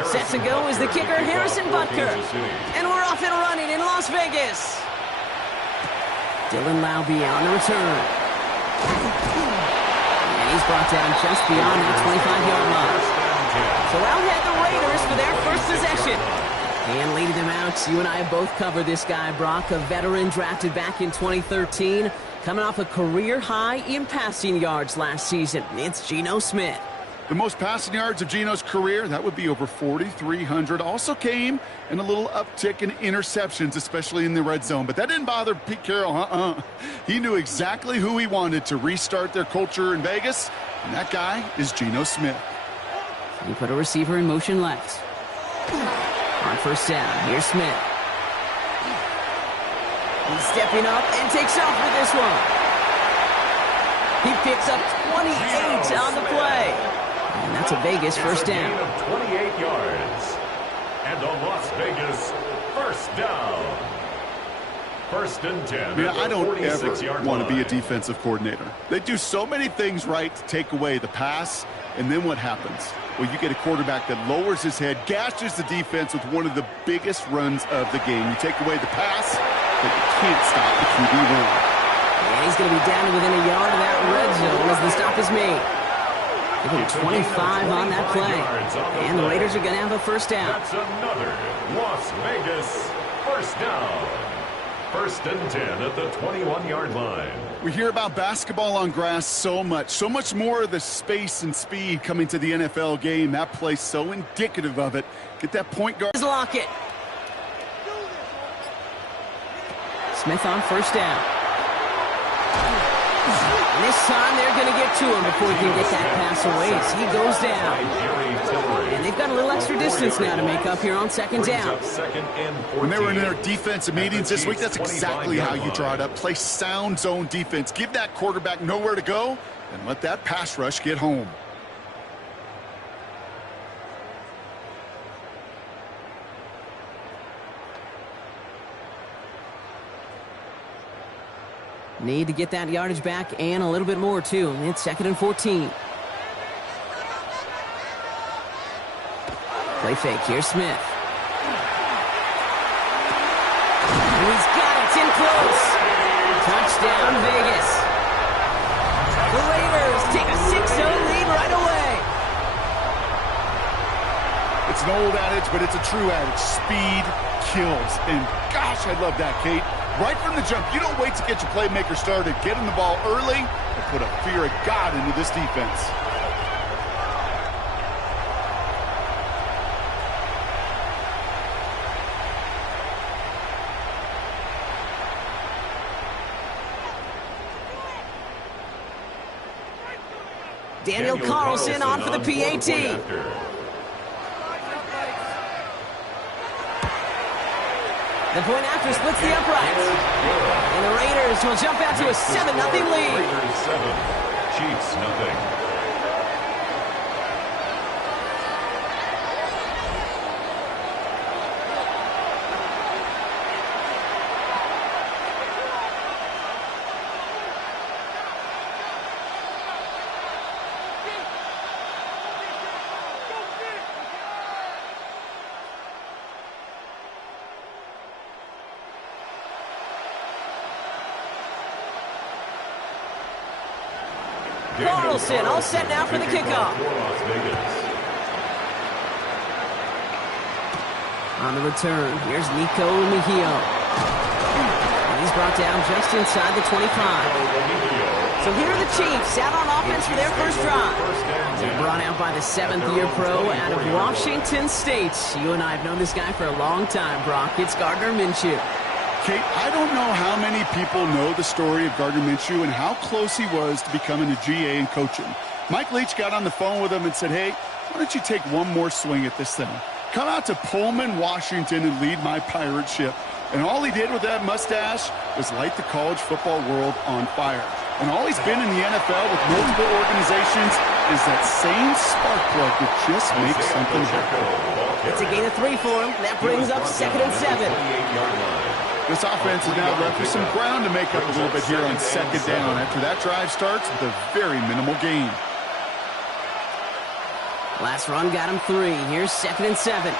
Set to go is the kicker, Harrison Butker. And we're off and running in Las Vegas. Dylan Laube on the return. And he's brought down just beyond the 25-yard line. So out head the Raiders for their first possession. And leading them out, you and I have both covered this guy, Brock, a veteran drafted back in 2013, coming off a career high in passing yards last season. It's Geno Smith. The most passing yards of Geno's career, that would be over 4,300. Also came in a little uptick in interceptions, especially in the red zone. But that didn't bother Pete Carroll. He knew exactly who he wanted to restart their culture in Vegas, and that guy is Geno Smith. He put a receiver in motion left. On first down, here's Smith. He's stepping up and takes off with this one. He picks up 28 on the play. And that's a Vegas first down. A gain of 28 yards. And a Las Vegas first down. First and 10. Man, I don't ever want to be a defensive coordinator. They do so many things right to take away the pass, and then what happens? Well, you get a quarterback that lowers his head, gashes the defense with one of the biggest runs of the game. You take away the pass, but you can't stop the QB run. And he's going to be down to within a yard of that red zone as the stop is made. Give him 25 on that play. And the Raiders are going to have a first down. That's another Las Vegas first down. First and 10 at the 21-yard line. We hear about basketball on grass so much more of the space and speed coming to the NFL game. That play's so indicative of it. Get that point guard. Lock it. Smith on first down. And this time they're going to get to him before he can get that pass away as he goes down. And they've got a little extra distance now to make up here on second down. When they were in their defensive meetings this week, that's exactly how you draw it up. Play sound zone defense. Give that quarterback nowhere to go and let that pass rush get home. Need to get that yardage back and a little bit more, too. It's second and 14. Play fake. Here's Smith. He's got it. It's in close. Touchdown, Vegas. The Raiders take a 6-0 lead right away. It's an old adage, but it's a true adage. Speed kills. And gosh, I love that, Kate. Right from the jump, you don't wait to get your playmaker started. Get him the ball early and put a fear of God into this defense. Daniel Carlson on for the PAT. The point after splits the uprights. And the Raiders will jump out to a 7-0 lead. Raiders 7, Chiefs nothing. Carlson all set now for the kickoff. On the return, here's Nico Mejio. And he's brought down just inside the 25. So here are the Chiefs out on offense for their first drive. They're brought out by the 7th-year pro out of Washington State. You and I have known this guy for a long time, Brock. It's Gardner Minshew. Kate, I don't know how many people know the story of Gardner Minshew and how close he was to becoming a GA and coaching. Mike Leach got on the phone with him and said, hey, why don't you take one more swing at this thing? Come out to Pullman, Washington, and lead my pirate ship. And all he did with that mustache was light the college football world on fire. And all he's been in the NFL with multiple organizations is that same spark plug that just makes something happen. It's a gain of 3 for him. That brings up second and 7. This offense is now left with some ground to make up a little bit here on second down after that drive starts with a very minimal gain. Last run got him 3. Here's 2nd and 7.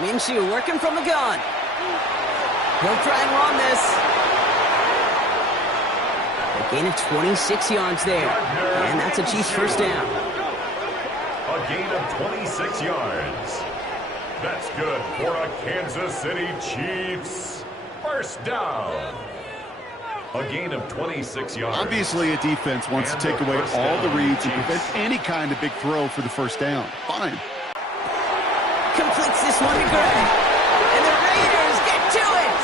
Minshew working from the gun. He'll try and run this. A gain of 26 yards there. And that's a Chiefs first down. A gain of 26 yards. That's good for a Kansas City Chiefs first down. A gain of 26 yards. Obviously, a defense wants to take away all the reads and prevent any kind of big throw for the first down. Fine. Completes this one to Gray. And the Raiders get to it.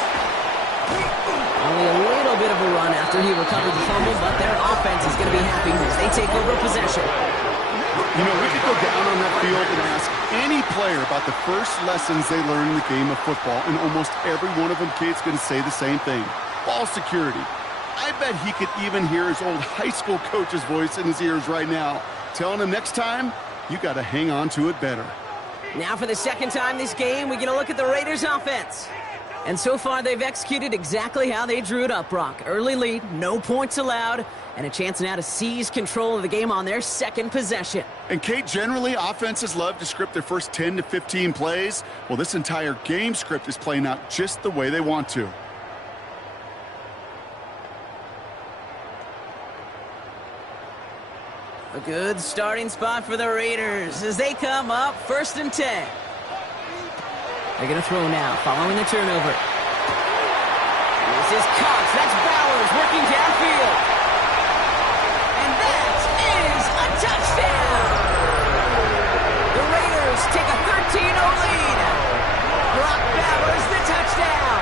Only a little bit of a run after he recovered the fumble, but their offense is going to be happy as they take over possession. You know, we could go down on that field and ask any player about the first lessons they learned in the game of football, and almost every one of them kids going to say the same thing. Ball security. I bet he could even hear his old high school coach's voice in his ears right now, telling him next time, you got to hang on to it better. Now for the second time this game, we're going to look at the Raiders' offense. And so far, they've executed exactly how they drew it up, Brock. Early lead, no points allowed, and a chance now to seize control of the game on their second possession. And, Kate, generally, offenses love to script their first 10 to 15 plays. Well, this entire game script is playing out just the way they want to. A good starting spot for the Raiders as they come up 1st and 10. They're going to throw now, following the turnover. This is Cox. That's Bowers working downfield. And that is a touchdown. The Raiders take a 13-0 lead. Brock Bowers, the touchdown.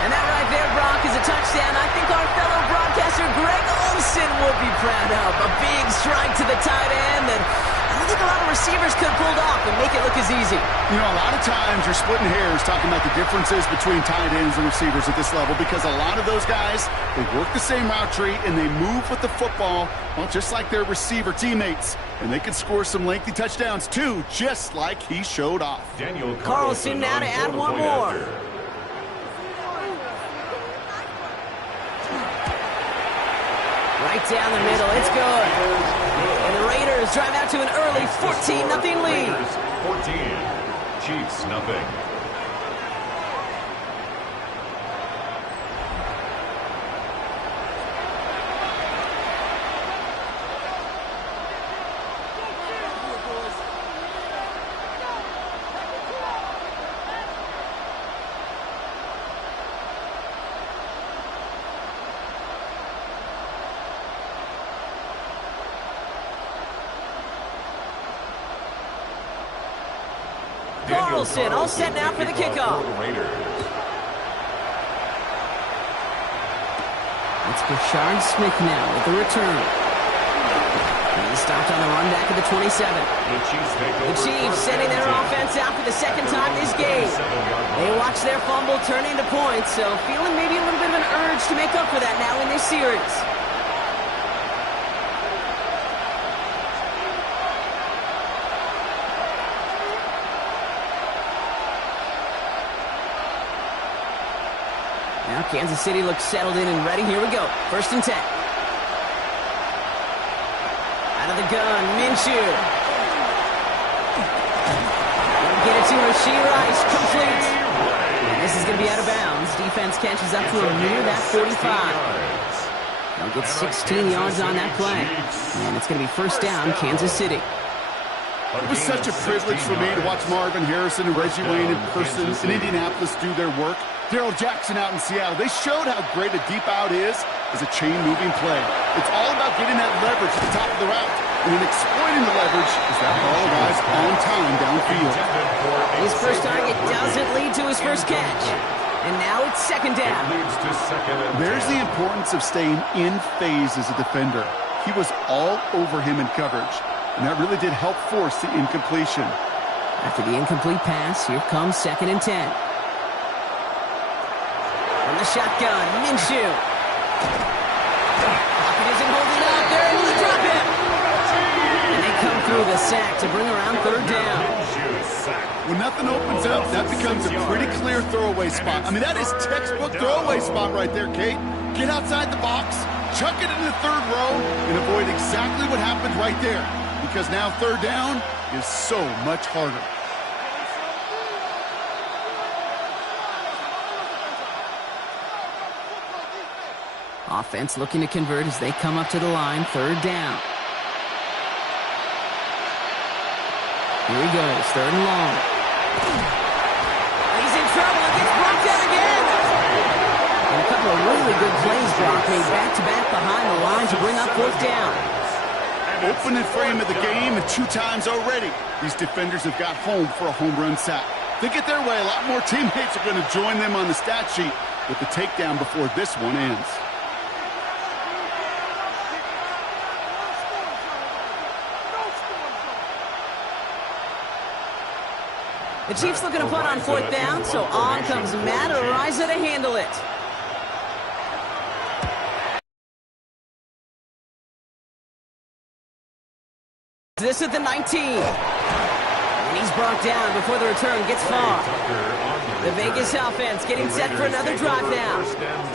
And that right there, Brock, is a touchdown I think our fellow broadcaster Greg Olsen would be proud of. A big strike to the tight end that I don't think a lot of receivers could have pulled off and make it look as easy. You know, a lot of times you're splitting hairs talking about the differences between tight ends and receivers at this level because a lot of those guys, they work the same route tree and they move with the football, well, just like their receiver teammates. And they can score some lengthy touchdowns, too, just like he showed off. Daniel Carlson now to add one more. Right down the middle, it's good. And the Raiders drive out to an early 14-0 lead. 14, Chiefs nothing. Carlson all set now for the kickoff. It's Bashard Smith now with the return. He stopped on the run back at the 27. The Chiefs sending their offense out for the second time this game. They watch their fumble turn into points, so feeling maybe a little bit of an urge to make up for that now in this series. Now Kansas City looks settled in and ready. Here we go. 1st and 10. Out of the gun, Minshew. Get it to Rashee Rice. Complete. And this is going to be out of bounds. Defense catches up to him near that 45. They'll get 16 yards on that play. And it's going to be first down, Kansas City. It was such a privilege for me to watch Marvin Harrison and Reggie Wayne in person in Indianapolis do their work. Darrell Jackson out in Seattle. They showed how great a deep out is as a chain-moving play. It's all about getting that leverage at the top of the route and then exploiting the leverage as that ball arrives on time downfield. His first target doesn't lead to his first catch. And now it's second down. There's the importance of staying in phase as a defender. He was all over him in coverage, and that really did help force the incompletion. After the incomplete pass, here comes 2nd and 10. From the shotgun, Minshew. Pocket isn't holding up. They're able to drop him. And they come through the sack to bring around 3rd down. When nothing opens up, that becomes a pretty clear throwaway spot. I mean, that is textbook throwaway spot right there, Kate. Get outside the box, chuck it in the third row, and avoid exactly what happened right there. Because now third down is so much harder. Offense looking to convert as they come up to the line, third down. Here he goes, third and long. He's in trouble, it gets brought down again. And a couple of really good plays, Brock, made back-to-back behind the line to bring up fourth down. Opening frame of the game, and 2 times already, these defenders have got home for a home run sack. They get their way, a lot more teammates are going to join them on the stat sheet with the takedown before this one ends. The Chiefs looking to punt on fourth down, so on comes Matt Ariza to handle it. This at the 19. And he's brought down before the return gets far. The Vegas offense getting set for another drive down.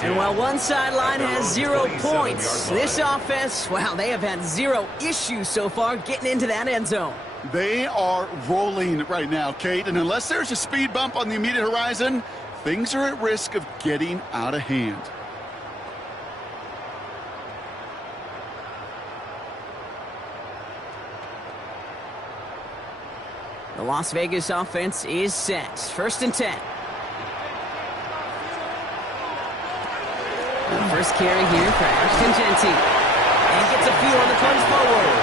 And while one sideline has 0 points, this offense, well, they have had 0 issues so far getting into that end zone. They are rolling right now, Kate, and unless there's a speed bump on the immediate horizon, things are at risk of getting out of hand. The Las Vegas offense is set. First and 10. The first carry here for Ashton Genty. And gets a feel on the punch forward.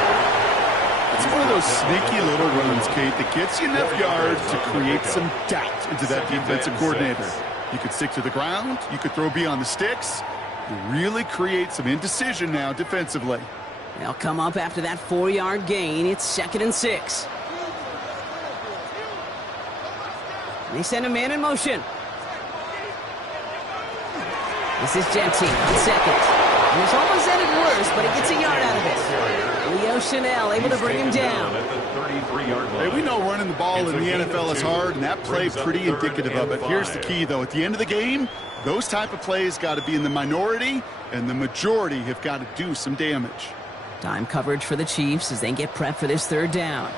It's one of those sneaky little runs, Kate, that gets you enough yards to create some doubt into that defensive coordinator. You could stick to the ground. You could throw beyond the sticks. You really create some indecision now defensively. They'll come up after that 4-yard gain. It's 2nd and 6. They send a man in motion. This is Genty on second. And it's almost ended worse, but he gets a yard out of it. Leo Chanel able to bring him down. Hey, we know running the ball in the NFL is hard, and that play pretty indicative of it. Here's the key, though. At the end of the game, those type of plays got to be in the minority, and the majority have got to do some damage. Time coverage for the Chiefs as they get prepped for this third down.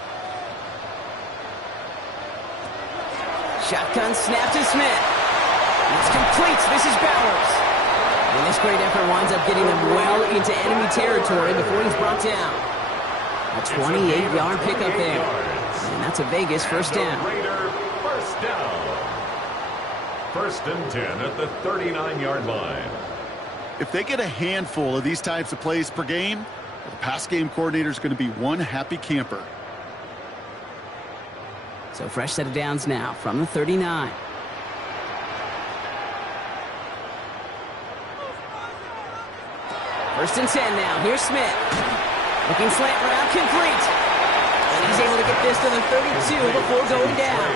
Shotgun snap to Smith. It's complete. This is Bowers. And this great effort winds up getting them well into enemy territory before he's brought down. A 28-yard pickup there. And that's a Vegas first down. First down. First and 10 at the 39-yard line. If they get a handful of these types of plays per game, the pass game coordinator is going to be one happy camper. So fresh set of downs now from the 39. First and 10 now. Here's Smith. Looking slant route complete. And he's able to get this to the 32 before going down.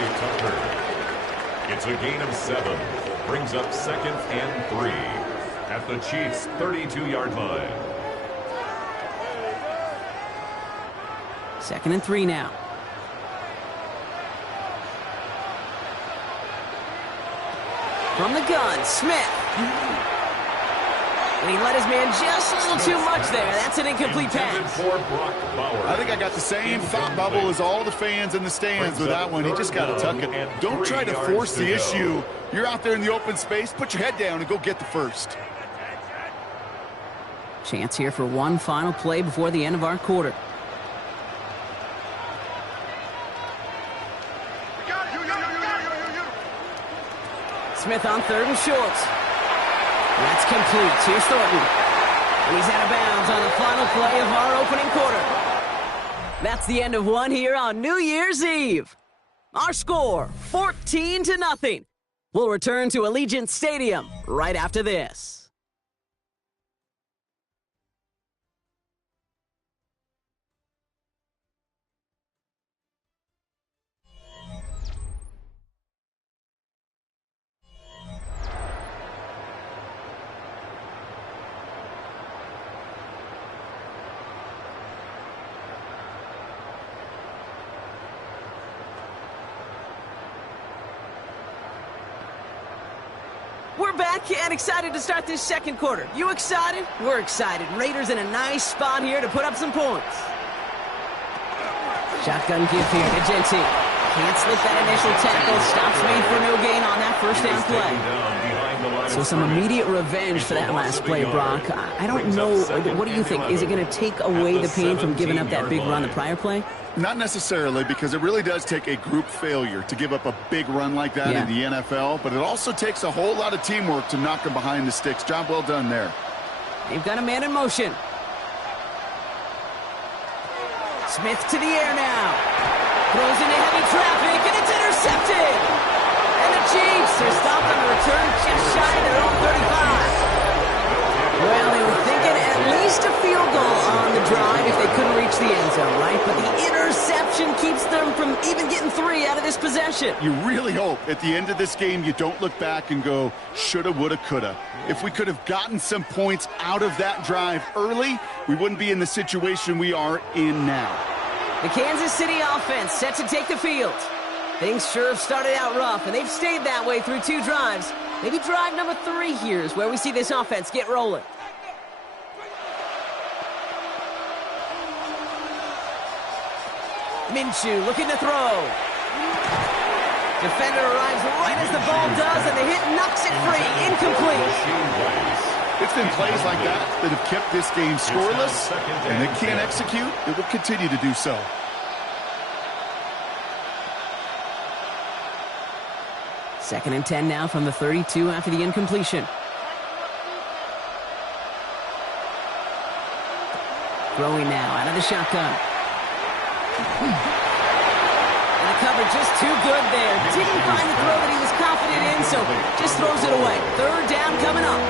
It's a gain of 7. Brings up 2nd and 3 at the Chiefs' 32-yard line. 2nd and 3 now. From the gun, Smith. And he let his man just a little too much there. That's an incomplete pass. I think I got the same thought bubble as all the fans in the stands with that one. He just got to tuck it. Don't try to force the issue. You're out there in the open space. Put your head down and go get the first. Chance here for one final play before the end of our quarter. Smith on 3rd and short. That's complete. Here's Thornton. And he's out of bounds on the final play of our opening quarter. That's the end of one here on New Year's Eve. Our score, 14-0. We'll return to Allegiant Stadium right after this. we're back and excited to start this second quarter. You excited? We're excited. Raiders in a nice spot here to put up some points. Shotgun give here to Genty. Can't slip that initial tackle. Stops me for no gain on that first down play. So some immediate revenge for that last play, Brock. I don't know. What do you think? Is it going to take away the pain from giving up that big run the prior play? Not necessarily, because it really does take a group failure to give up a big run like that in the NFL, but it also takes a whole lot of teamwork to knock them behind the sticks. Job well done there. They've got a man in motion. Smith to the air now. Throws into heavy traffic, and it's intercepted. And the Chiefs are stopped on the return just shy of their own 35. Well, they were thinking at least a field goal on the drive if they couldn't reach the end zone, right? But the interception keeps them from even getting 3 out of this possession. You really hope at the end of this game you don't look back and go, shoulda, woulda, coulda. If we could have gotten some points out of that drive early, we wouldn't be in the situation we are in now. The Kansas City offense set to take the field. Things sure have started out rough, and they've stayed that way through 2 drives. Maybe drive number 3 here is where we see this offense get rolling. Minshew looking to throw. Defender arrives right as the ball does, and the hit knocks it free. Incomplete. It's been plays like that that have kept this game scoreless, and they can't execute. It will continue to do so. Second and 10 now from the 32 after the incompletion. Throwing now out of the shotgun. And the cover just too good there. Didn't find the throw that he was confident in, so just throws it away. Third down coming up.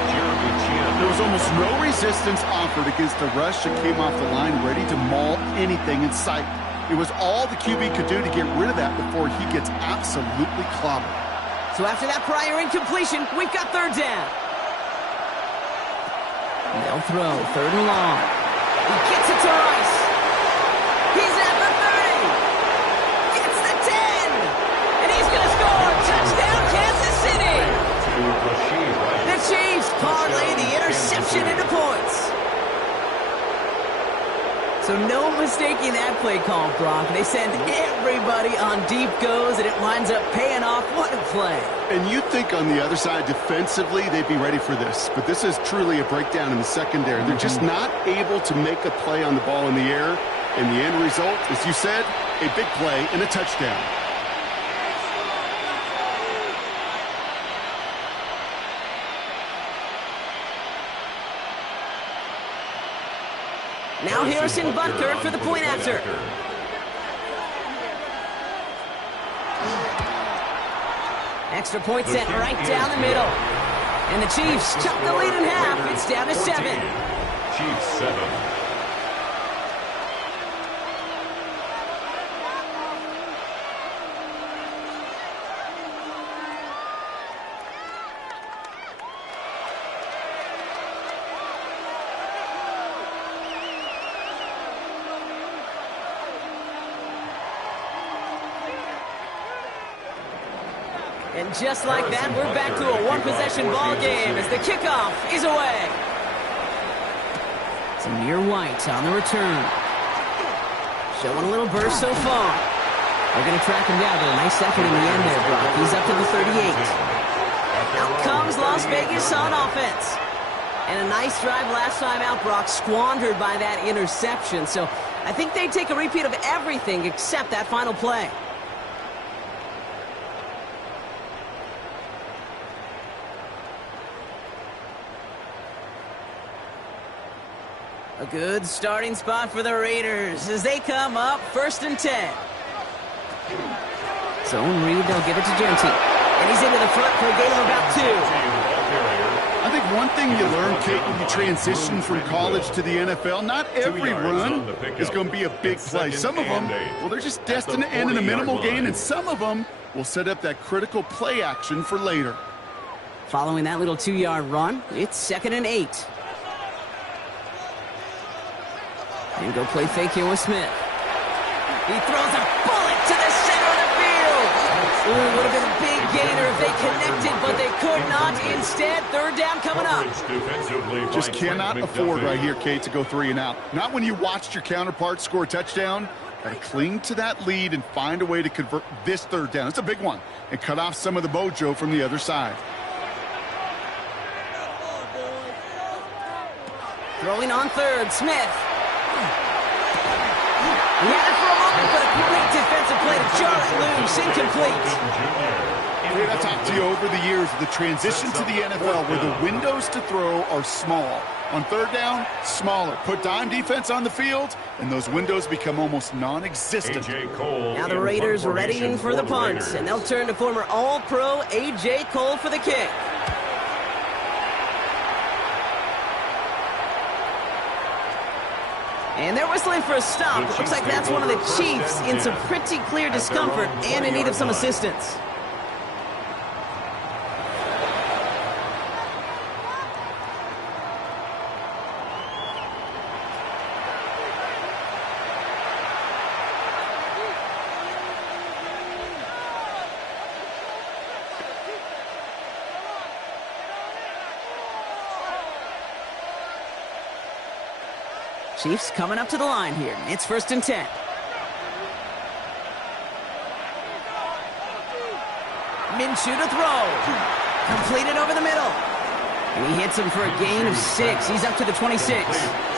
There was almost no resistance offered against the rush that came off the line ready to maul anything in sight. It was all the QB could do to get rid of that before he gets absolutely clobbered. So after that prior incompletion, we've got third down. They'll throw, third and long. He gets it to Rice. He's at the 30. Gets the 10. And he's going to score. Touchdown, Kansas City. The Chiefs parlay the interception into points. So no mistaking that play call, Brock. They send everybody on deep goes, and it winds up paying off. What a play. And you'd think on the other side, defensively, they'd be ready for this. But this is truly a breakdown in the secondary. They're just not able to make a play on the ball in the air. And the end result, as you said, a big play and a touchdown. Now Harrison Butker for the point after. Extra point set right down the middle. And the Chiefs cut the lead in half. It's down to 7. Chiefs 7. And just like that, we're back to a one-possession ball game as the kickoff is away. Zamir White on the return. Showing a little burst so far. They're going to track him down, but a nice effort in the end there, Brock. He's up to the 38. Out comes Las Vegas on offense. And a nice drive last time out, Brock, squandered by that interception. So I think they take a repeat of everything except that final play. A good starting spot for the Raiders as they come up first and 10. Zone read, they'll give it to Genty. And he's into the front for a gain of about 2. I think one thing you learn, Kate, when you transition from college to the NFL, not every run is going to be a big play. Some of them, well, they're just destined to end in a minimal gain, and some of them will set up that critical play action for later. Following that little 2-yard run, it's 2nd and 8. And go play fake here with Smith. He throws a bullet to the center of the field. Ooh, would have been a big gainer if they connected, but they could not. Instead, third down coming up. Just cannot afford right here, Kate, to go 3 and out. Not when you watched your counterpart score a touchdown. Got to cling to that lead and find a way to convert this third down. It's a big one. And cut off some of the mojo from the other side. Throwing on third, Smith. He had it for a moment, but a great defensive play to jar it loose. Incomplete. Kate, I talked to you over the years of the transition to the NFL where the windows to throw are small. On third down, smaller. Put dime defense on the field, and those windows become almost non-existent. Now the Raiders readying for the punt, and they'll turn to former All-Pro A.J. Cole for the kick. And they're whistling for a stop. It looks like that's one of the Chiefs in some pretty clear discomfort and in need of some assistance. Chiefs coming up to the line here. It's 1st and 10. Minshew to throw. Completed over the middle. And he hits him for a gain of 6. He's up to the 26.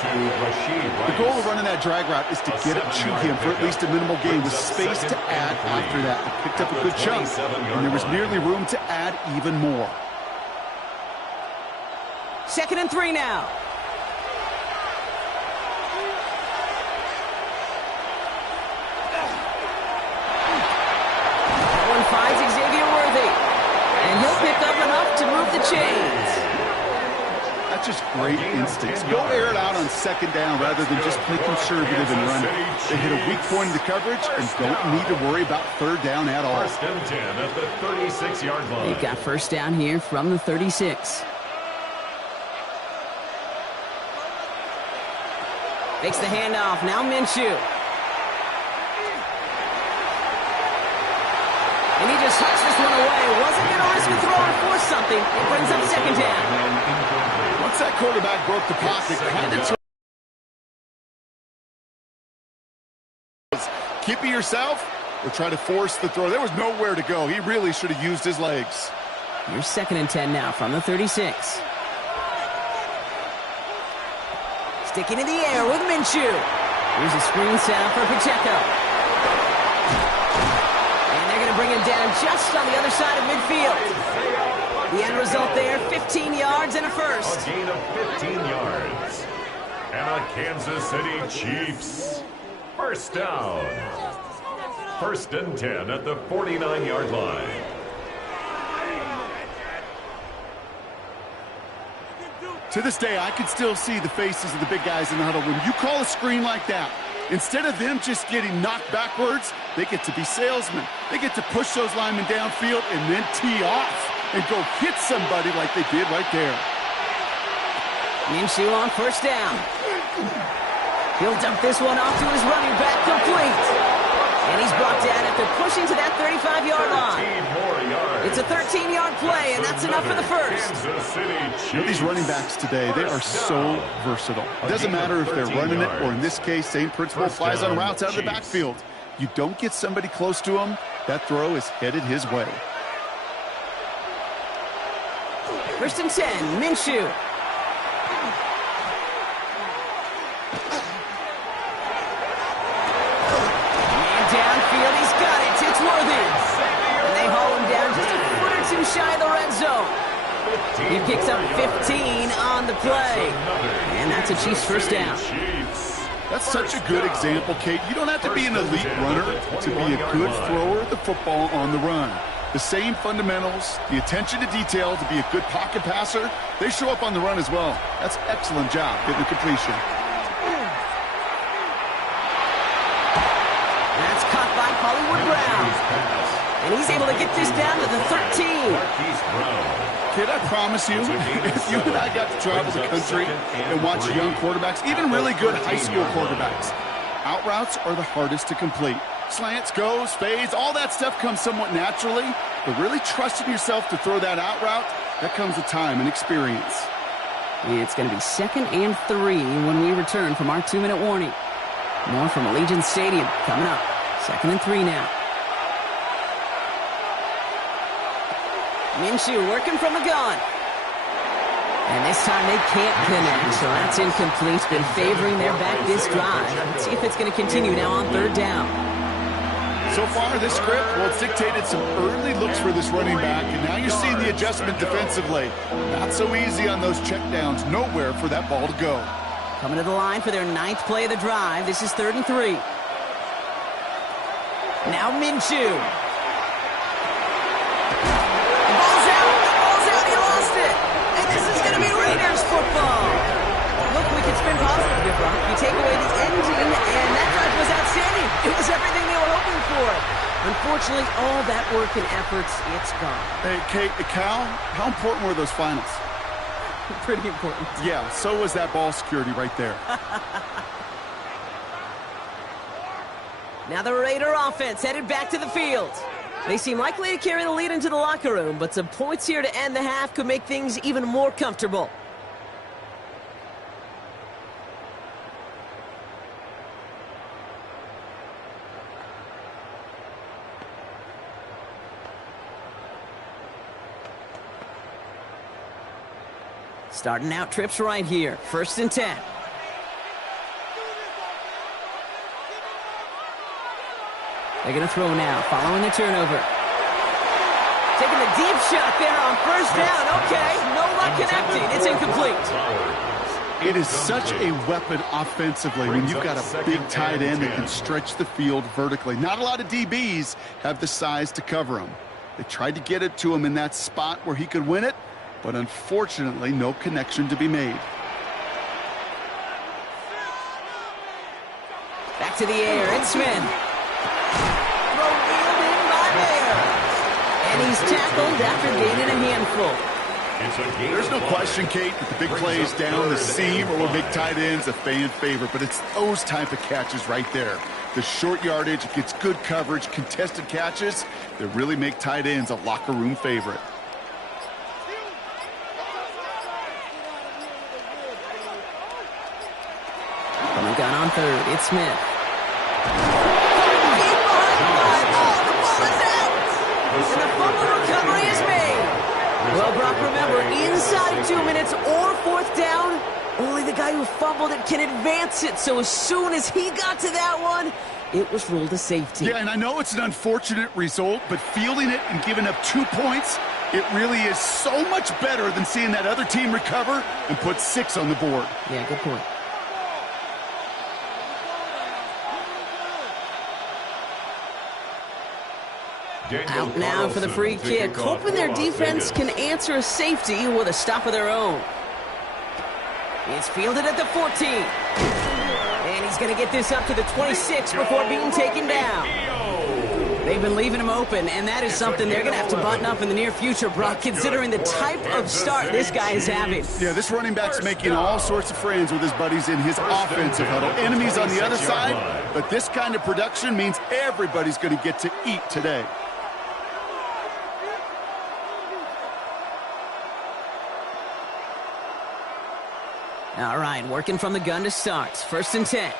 The goal of running that drag route is to get it to him for at least a minimal gain with space to add after that. He picked up a good chunk, and there was nearly room to add even more. 2nd and 3 now. And he'll pick up enough to move the chains. That's just great instincts. Go air it out on 2nd down rather than just play conservative and run it. They hit a weak point in the coverage and don't need to worry about 3rd down at all. 1st and 10 at the 36-yard line. They've got 1st down here from the 36. Makes the handoff. Now Minshew. And he just hucks this one away. Wasn't going to risk a throw or force something. It brings up 2nd down. Once that quarterback broke the pocket, kind of keep it yourself or try to force the throw. There was nowhere to go. He really should have used his legs. Here's 2nd and 10 now from the 36. Sticking in the air with Minshew. Here's a screen set up for Pacheco. Bring him down just on the other side of midfield. The end result there, 15 yards and a first. A gain of 15 yards. And a Kansas City Chiefs 1st down. 1st and 10 at the 49-yard line. To this day, I can still see the faces of the big guys in the huddle. When you call a screen like that, instead of them just getting knocked backwards, they get to be salesmen. They get to push those linemen downfield and then tee off and go hit somebody like they did right there. Minshew on 1st down. He'll dump this one off to his running back, complete. And he's brought down after pushing to that 35-yard line. It's a 13-yard play, and that's enough for the first. You know, these running backs today, they are so versatile. It doesn't matter if they're running it, or in this case, same principle applies on routes out of the backfield. You don't get somebody close to him, that throw is headed his way. 1st and 10, Minshew. And downfield, he's got it. It's worthy. And they haul him down just a foot or two shy of the red zone. He picks up 15 on the play. And that's a Chiefs 1st down. That's such a good example, Kate. You don't have to be an elite runner to be a good thrower of the football on the run. The same fundamentals, the attention to detail to be a good pocket passer, they show up on the run as well. That's an excellent job getting the completion. That's caught by Hollywood Brown. And he's able to get this down to the 13. Kid, I promise you, if you and I got to travel the country and watch young quarterbacks, even really good high school quarterbacks, out routes are the hardest to complete. slants, goes, fades, all that stuff comes somewhat naturally, but really trusting yourself to throw that out route, that comes with time and experience. It's going to be 2nd and 3 when we return from our 2-minute warning. More from Allegiant Stadium coming up. 2nd and 3 now. Minshew working from the gun. And this time they can't connect, so that's incomplete. Been favoring their back this drive. Let's see if it's going to continue now on 3rd down. So far, this script, well, it's dictated some early looks for this running back, and now you're seeing the adjustment defensively. Not so easy on those checkdowns. Nowhere for that ball to go. Coming to the line for their 9th play of the drive. This is 3rd and 3. Now Minshew. Football. Look, we can spin positive here, Brock. You take away the ending, and that drive was outstanding. It was everything they were hoping for. Unfortunately, all that work and efforts, it's gone. Hey, Kate, Cal, how important were those finals? Pretty important. Yeah, so was that ball security right there. Now the Raider offense headed back to the field. They seem likely to carry the lead into the locker room, but some points here to end the half could make things even more comfortable. Starting out trips right here. 1st and 10. They're going to throw now, following the turnover. Taking the deep shot there on 1st down. Okay, no luck connecting. It's incomplete. It is such a weapon offensively when you've got a big tight end that can stretch the field vertically. Not a lot of DBs have the size to cover him. They tried to get it to him in that spot where he could win it, but unfortunately, no connection to be made. Back to the air, it's Smith. Throw wheeled in by Bear. And he's tackled after gaining a handful. There's no question, Kate, that the big plays down the seam or with big tight ends a fan favorite, but it's those type of catches right there. The short yardage, it gets good coverage, contested catches that really make tight ends a locker room favorite. Gun on 3rd. It's Smith. And the fumble recovery is made. Well, Brock, remember, inside 2 minutes or 4th down, only the guy who fumbled it can advance it. So as soon as he got to that one, it was ruled a safety. Yeah, and I know it's an unfortunate result, but fielding it and giving up 2 points, it really is so much better than seeing that other team recover and put 6 on the board. Yeah, good point. Out now for the free kick, hoping their defense can answer a safety with a stop of their own. It's fielded at the 14. And he's going to get this up to the 26 before being taken down. They've been leaving him open, and that is something they're going to have to button up in the near future, Brock, considering the type of start this guy is having. Yeah, this running back's making all sorts of friends with his buddies in his offensive huddle. Enemies on the other side, but this kind of production means everybody's going to get to eat today. All right, working from the gun to start. 1st and 10.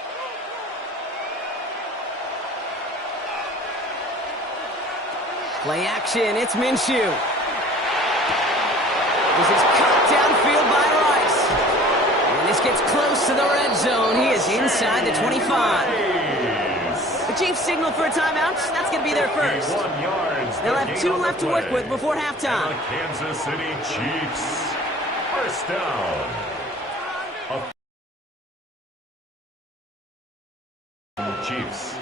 Play action, it's Minshew. This is cut downfield by Rice. And this gets close to the red zone. He is inside the 25. The Chiefs signal for a timeout. That's going to be their first. They'll have 2 left to work with before halftime. The Kansas City Chiefs. 1st down. Chiefs.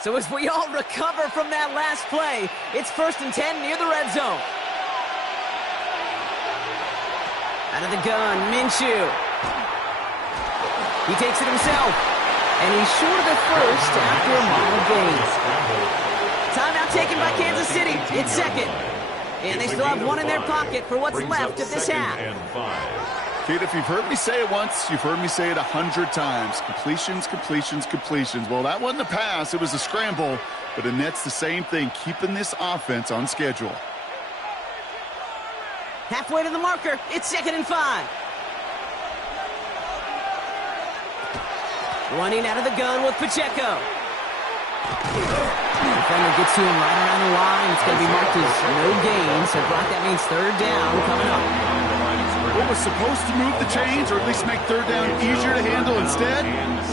So as we all recover from that last play, it's 1st and 10 near the red zone. Out of the gun, Minshew. He takes it himself. And he's short of the first after a mile gain. Timeout taken by Kansas City. It's 2nd. And they still have 1 in their pocket for what's left of this half. Kate, if you've heard me say it once, you've heard me say it 100 times. Completions, completions, completions. Well, that wasn't a pass. It was a scramble. But Annette's the same thing, keeping this offense on schedule. Halfway to the marker. It's 2nd and 5. Running out of the gun with Pacheco. Defender gets to him right around the line. It's going to be marked as no gain. So, Brock, that means 3rd down coming up. What was supposed to move the chains, or at least make 3rd down easier to handle instead,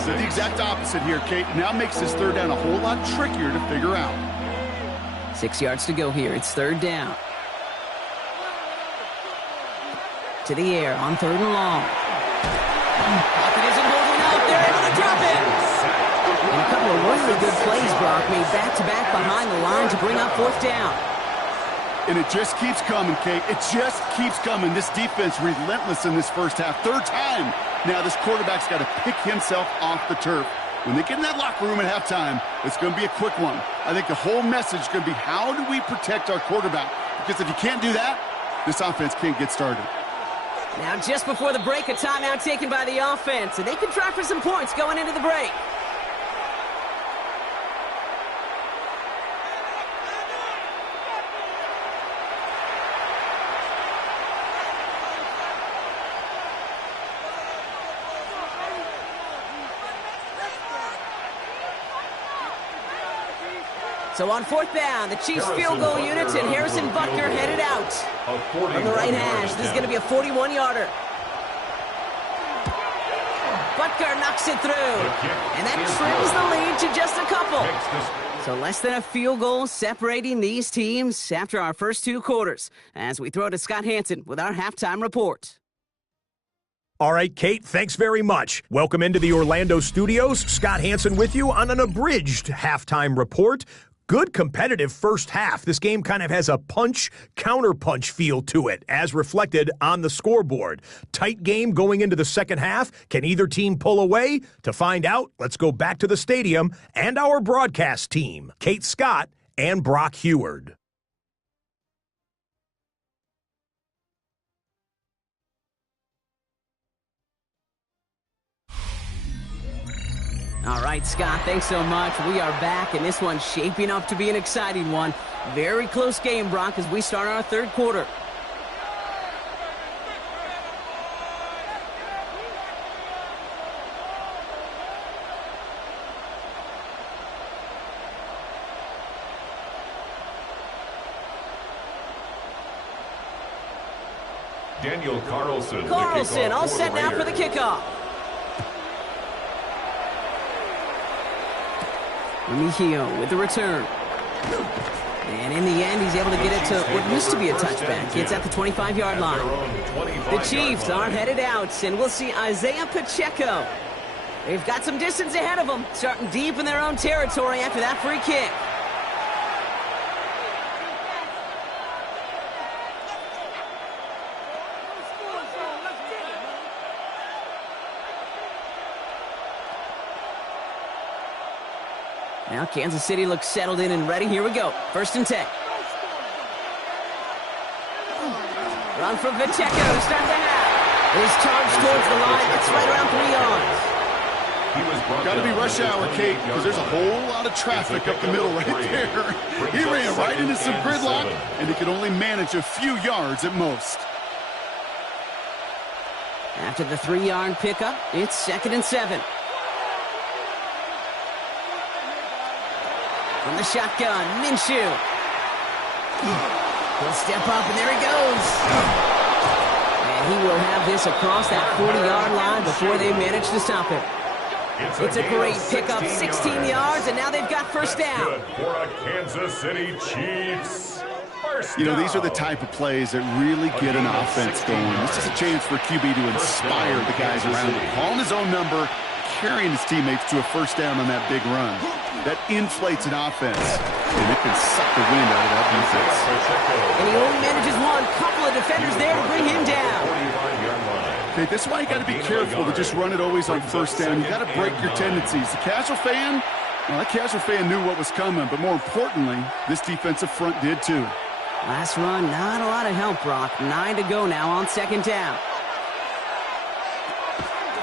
did the exact opposite here, Kate. Now makes this 3rd down a whole lot trickier to figure out. 6 yards to go here. It's 3rd down. To the air on 3rd and long. Pocket isn't holding up. They're able to drop it. And a couple of really good plays, Brock, made back-to-back behind the line to bring up 4th down. And it just keeps coming, Kate. It just keeps coming. This defense relentless in this first half. 3rd time. Now this quarterback's got to pick himself off the turf. When they get in that locker room at halftime, it's going to be a quick one. I think the whole message is going to be, how do we protect our quarterback? Because if you can't do that, this offense can't get started. Now just before the break, a timeout taken by the offense, and they can try for some points going into the break. So on 4th down, the Chiefs field goal units and Harrison Butker headed out. On the right hash, this is going to be a 41-yarder. Butker knocks it through. And that trims the lead to just a couple. So less than a field goal separating these teams after our first 2 quarters. As we throw to Scott Hansen with our halftime report. All right, Kate, thanks very much. Welcome into the Orlando studios. Scott Hansen with you on an abridged halftime report. Good competitive first half. This game kind of has a punch-counterpunch feel to it, as reflected on the scoreboard. Tight game going into the second half. Can either team pull away? To find out, let's go back to the stadium and our broadcast team, Kate Scott and Brock Heward. All right, Scott, thanks so much. We are back, and this one's shaping up to be an exciting one. Very close game, Brock, as we start our 3rd quarter. Daniel Carlson. Carlson, all set now for the kickoff. Mejio with the return. And in the end, he's able to get it to what used to be a touchback. It's at the 25-yard line. The Chiefs are headed out, and we'll see Isaiah Pacheco. They've got some distance ahead of them, starting deep in their own territory after that free kick. Now Kansas City looks settled in and ready. Here we go. 1st and 10. Run from Pacheco to start the half. His charge towards the line. It's right around 3 yards. Got to be rush hour, Kate, because there's a whole lot of traffic up the middle right there. He ran right into some gridlock, and he could only manage a few yards at most. After the 3-yard pickup, it's 2nd and 7. From the shotgun, Minshew. He'll step up, and there he goes. And he will have this across that 40-yard line before they manage to stop it. It's a great pickup, 16 yards, and now they've got 1st down. Good for a Kansas City Chiefs. You know, these are the type of plays that really get an offense going. This is a chance for QB to inspire the guys around him. Calling his own number, carrying his teammates to a 1st down on that big run. That inflates an offense, and it can suck the wind out of that defense. And he only manages one. Couple of defenders there to bring him down. Okay, this is why you got to be careful to just run it always on 1st down. You got to break your tendencies. The casual fan, well, that casual fan knew what was coming, but more importantly, this defensive front did too. Last run, not a lot of help, Brock. 9 to go now on 2nd down.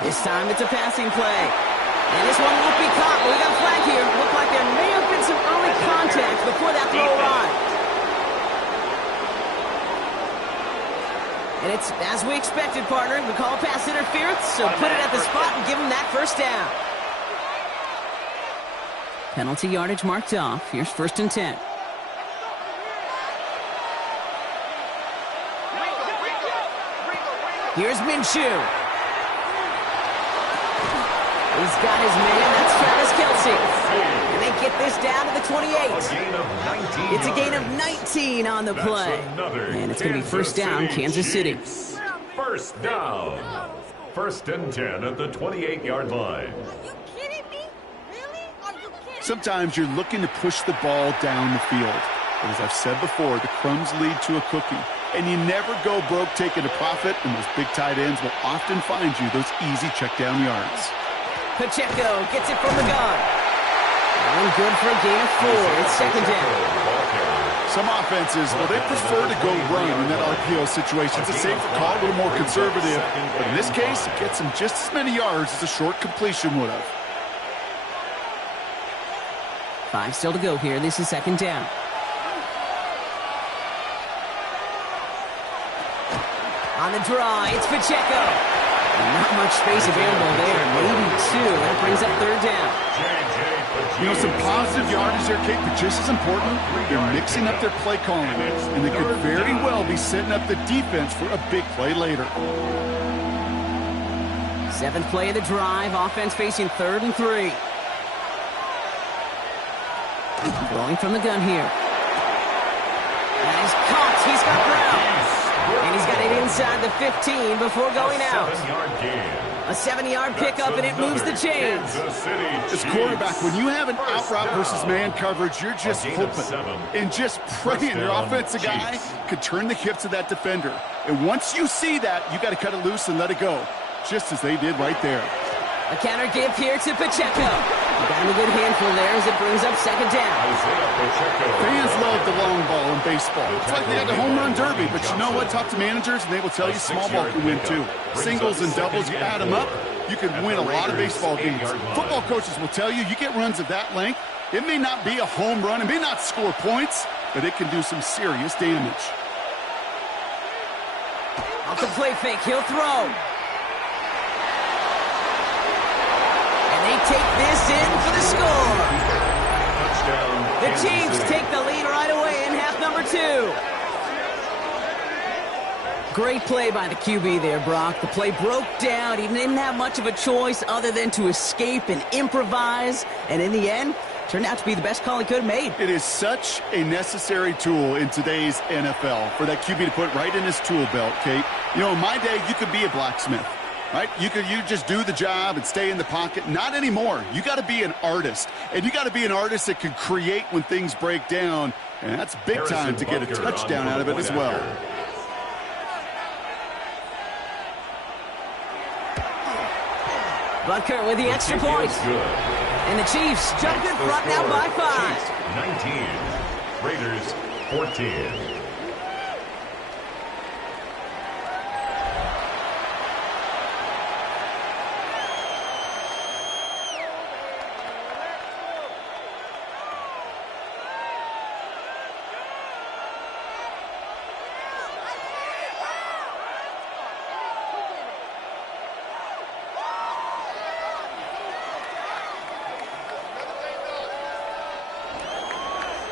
This time it's a passing play. And this one won't be caught. But we got a flag here. Looked like there may have been some early contact before that throw arrived. And it's as we expected, partner. We call pass interference, so put it at the spot and give him that first down. Penalty yardage marked off. Here's 1st and 10. Here's Minshew. He's got his man. That's Travis Kelce. And they get this down to the 28. It's a gain of 19 on the play. And it's going to be first down, Kansas City. First down. 1st and 10 at the 28-yard line. Are you kidding me? Really? Are you kidding? Sometimes you're looking to push the ball down the field. But as I've said before, the crumbs lead to a cookie. And you never go broke taking a profit, and those big tight ends will often find you those easy check-down yards. Pacheco gets it from the gun. And good for a gain of 4. It's 2nd down. Some offenses, well, they prefer to go run in that RPO situation. It's a safer call, a little more conservative. But in this case, it gets them just as many yards as a short completion would have. 5 still to go here. This is 2nd down. On the draw, it's Pacheco. Not much space available there. Maybe 2. That brings up 3rd down. You know, some positive yardage there, Kate, but just as important, they're mixing up their play calling. And they could very well be setting up the defense for a big play later. 7th play of the drive. Offense facing 3rd and 3. Throwing from the gun here. And he's caught. He's got Brown. And he's got it inside the 15 before going out. A 7-yard pickup, and it moves the chains. As quarterback, when you have an out route versus man coverage, you're just hoping and just praying your offensive guy could turn the hips of that defender. And once you see that, you got to cut it loose and let it go, just as they did right there. A counter give here to Pacheco. Got him a good handful there as it brings up 2nd down. Fans love the long ball in baseball. It's like they had the home run derby, but you know what? Talk to managers, and they will tell you small ball can win too. Singles and doubles, you add them up, you can win a lot of baseball games. Football coaches will tell you get runs of that length. It may not be a home run, it may not score points, but it can do some serious damage. Off the play fake, he'll throw. They take this in for the score. The Chiefs take the lead right away in half number 2. Great play by the QB there, Brock. The play broke down. He didn't have much of a choice other than to escape and improvise. And in the end, turned out to be the best call he could have made. It is such a necessary tool in today's NFL for that QB to put right in his tool belt, Kate. You know, in my day, you could be a blacksmith. Right? You just do the job and stay in the pocket. Not anymore. You got to be an artist. And you got to be an artist that can create when things break down. And that's big time to get a touchdown out of it as well. Butker with the extra point. And the Chiefs jump in front now by 5. 19. Raiders 14.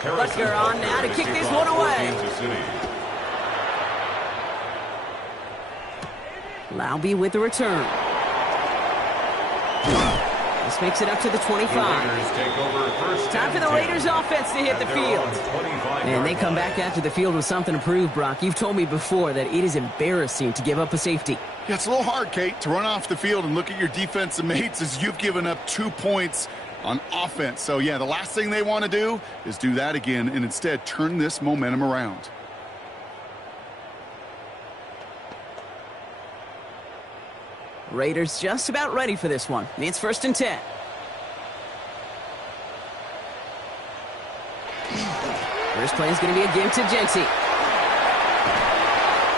Butker on now to kick this one away. Laube with the return. This makes it up to the 25. Time for the Raiders offense to hit the field. And they come back after the field with something to prove, Brock. You've told me before that it is embarrassing to give up a safety. Yeah, it's a little hard, Kate, to run off the field and look at your defensive mates as you've given up 2 points on offense. So, yeah, the last thing they want to do is do that again and instead turn this momentum around. Raiders just about ready for this one. It's 1st and 10. First play is going to be a give to Jency.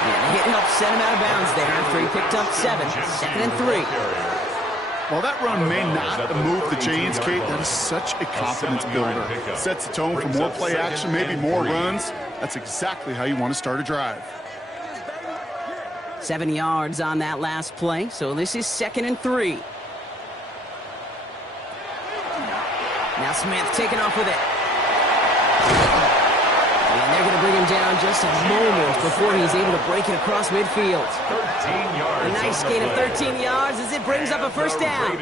And the hit helped send him out of bounds there after he picked up 7. 2nd and 3. While that run may not move the chains, Kate, that is such a confidence builder. Sets the tone for more play action, maybe more runs. That's exactly how you want to start a drive. 7 yards on that last play, so this is 2nd and 3. Now Smith taking off with it. And they're going to bring him down just a moment before he's able to break it across midfield. 13 yards. A nice gain of 13 yards as it brings up a first down.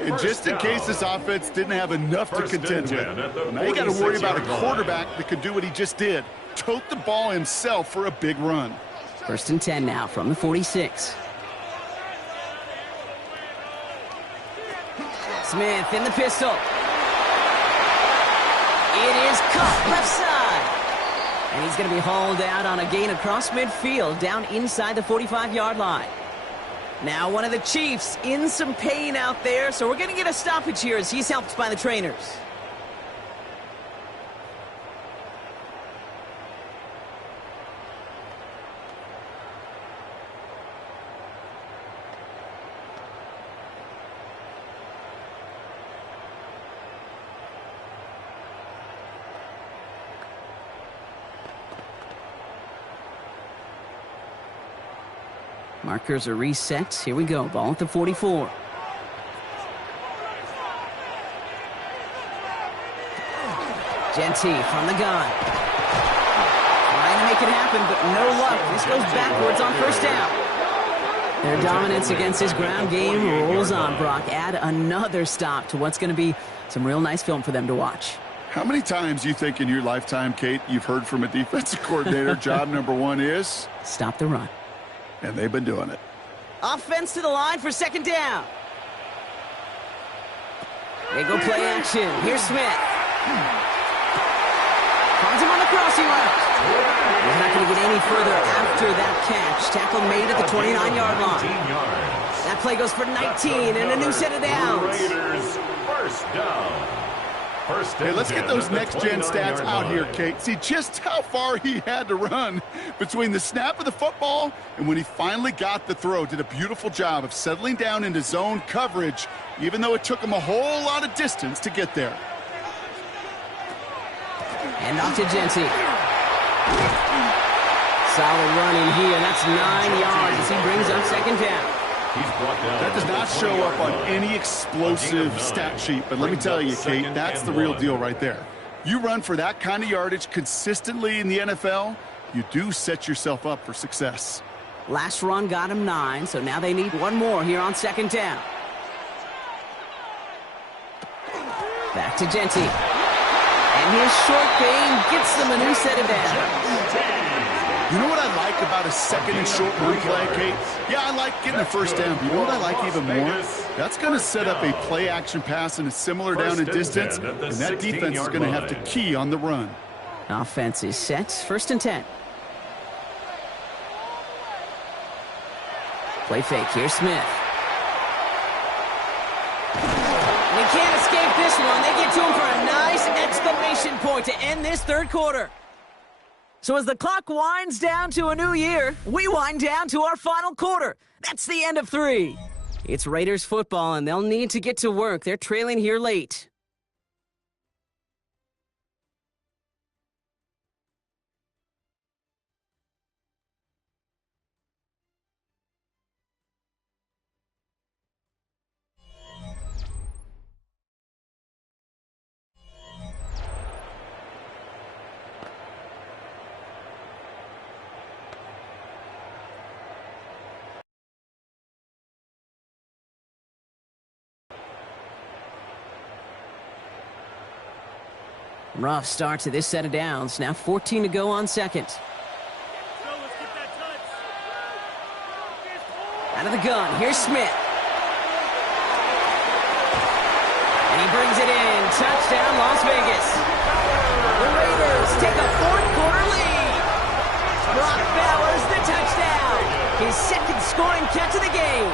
And just in case this offense didn't have enough to contend with, now you got to worry about a quarterback that could do what he just did. Tote the ball himself for a big run. 1st and 10 now from the 46. Smith in the pistol. It is caught left side. And he's going to be hauled out on a gain across midfield down inside the 45-yard line. Now one of the Chiefs in some pain out there, so we're going to get a stoppage here as he's helped by the trainers. Markers are reset. Here we go. Ball at the 44. Genty from the gun. Trying to make it happen, but no luck. This goes backwards on 1st down. Their dominance against his ground game rolls on, Brock. Add another stop to what's going to be some real nice film for them to watch. How many times do you think in your lifetime, Kate, you've heard from a defensive coordinator, job number 1 is? Stop the run. And they've been doing it. Offense to the line for 2nd down. They go play action. Here's Smith. Finds him on the crossing route. He's not going to get any further after that catch. Tackle made at the 29-yard line. That play goes for 19 and a new set of downs. Raiders, 1st down. Hey, let's get those next-gen stats out here, Kate. See just how far he had to run between the snap of the football and when he finally got the throw. Did a beautiful job of settling down into zone coverage, even though it took him a whole lot of distance to get there. And off to Genty. Solid run in here. That's 9 yards as he brings up 2nd down. That does not show up on any explosive stat sheet, but let me tell you, Kate, that's the real deal right there. You run for that kind of yardage consistently in the NFL, you do set yourself up for success. Last run got him 9, so now they need one more here on 2nd down. Back to Genty. And his short game gets them a new set of downs. You know what I like about a 2nd and short run play, Kate? Yeah, I like getting a 1st down, but you know what I like even more? That's going to set up a play action pass in a similar down and distance, and that defense is going to have to key on the run. Offense is set. 1st and 10. Play fake. Here's Smith. And he can't escape this one. They get to him for a nice exclamation point to end this 3rd quarter. So as the clock winds down to a new year, we wind down to our final quarter. That's the end of 3. It's Raiders football, and they'll need to get to work. They're trailing here late. Rough start to this set of downs. Now 14 to go on 2nd. Out of the gun, here's Smith. And he brings it in. Touchdown, Las Vegas. The Raiders take a 4th quarter lead. Brock Bowers, the touchdown. His 2nd scoring catch of the game.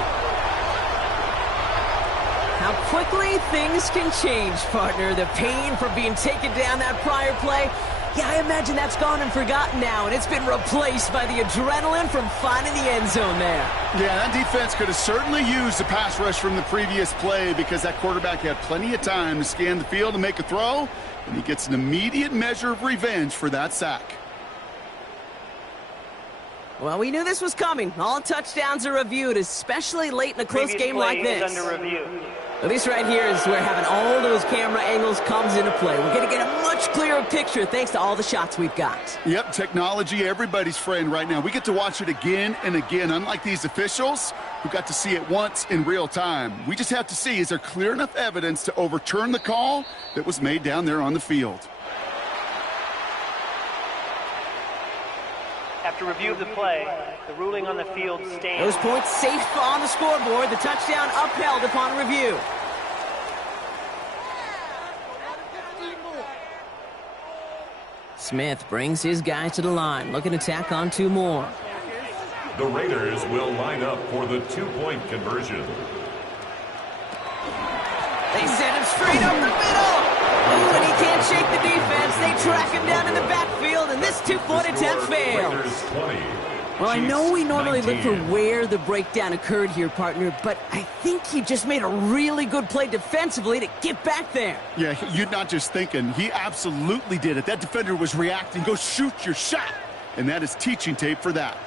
How quickly things can change, partner. The pain from being taken down that prior play, Yeah, I imagine that's gone and forgotten now, and it's been replaced by the adrenaline from finding the end zone there. Yeah, that defense could have certainly used the pass rush from the previous play because that quarterback had plenty of time to scan the field and make a throw, and he gets an immediate measure of revenge for that sack. Well, we knew this was coming. All touchdowns are reviewed, especially late in a close game like this. Under review. Well, this right here is where having all those camera angles comes into play. We're going to get a much clearer picture thanks to all the shots we've got. Yep, technology, everybody's friend right now. We get to watch it again and again, unlike these officials who got to see it once in real time. We just have to see, is there clear enough evidence to overturn the call that was made down there on the field? After review of the play, the ruling on the field stands. Those points safe on the scoreboard. The touchdown upheld upon review. Smith brings his guys to the line, looking to tack on 2 more. The Raiders will line up for the 2-point conversion. They send him straight up the middle. Ooh, and he can't shake the defense. They track him down in the backfield, and this 2-point attempt fails. Raiders 20. Well, I know we normally 19. look for where the breakdown occurred here, partner, but I think he just made a really good play defensively to get back there. Yeah, you're not just thinking. He absolutely did it. That defender was reacting. Go shoot your shot. And that is teaching tape for that.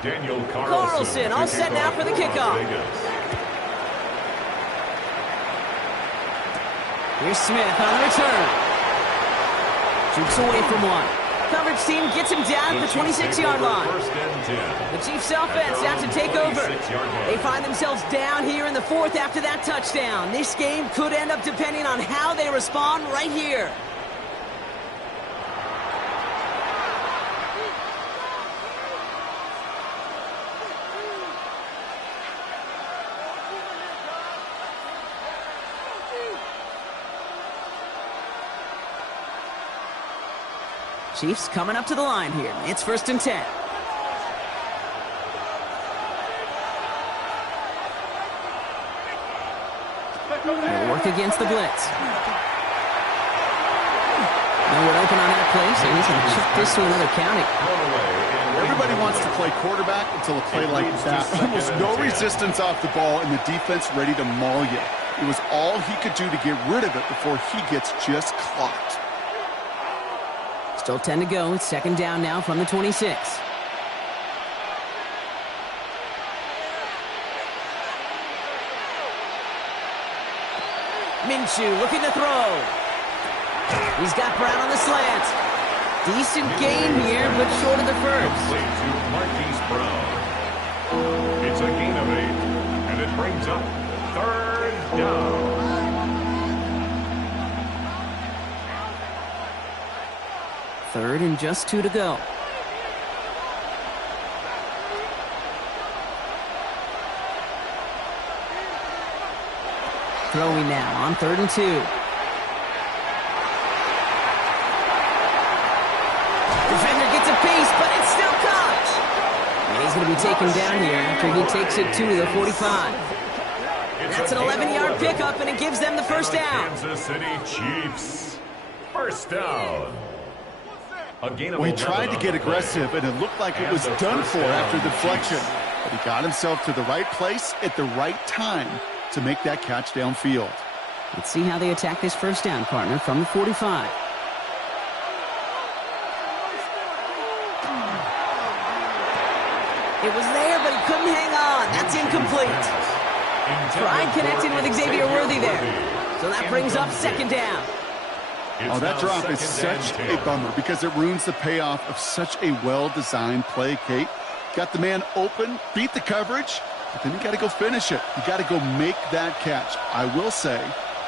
Daniel Carlson all set now for the kickoff. Here's Smith on the return. Jukes away from one. Coverage team gets him down at the 26-yard line. The Chiefs offense out to take over. They find themselves down here in the 4th after that touchdown. This game could end up depending on how they respond right here. Chiefs coming up to the line here. It's 1st and 10. They'll work against the blitz. Nowhere open on that play, so he's going to chuck this to another county. Everybody wants to play quarterback until a play like that. Almost no resistance off the ball and the defense ready to maul you. It was all he could do to get rid of it before he gets just clocked. Still 10 to go. It's 2nd down now from the 26. Minshew looking to throw. He's got Brown on the slant. Decent gain here, but short of the first. Complete to Marquise Brown. It's a gain of 8, and it brings up 3rd down. Third and just 2 to go. Throwing now on 3rd and 2. Defender gets a piece, but it's still caught. And he's going to be taken down here after he takes it to the 45. That's an 11-yard pickup, and it gives them the 1st down. Kansas City Chiefs. 1st down. Well, he tried to get aggressive, and it looked like it was done for after the deflection. But he got himself to the right place at the right time to make that catch downfield. Let's see how they attack this 1st down, partner, from the 45. It was there, but he couldn't hang on. That's incomplete. Tried connecting with Xavier Worthy there. So that brings up 2nd down. Oh, that drop is such a bummer because it ruins the payoff of such a well-designed play, Kate. Got the man open, beat the coverage, but then you got to go finish it. You got to go make that catch. I will say,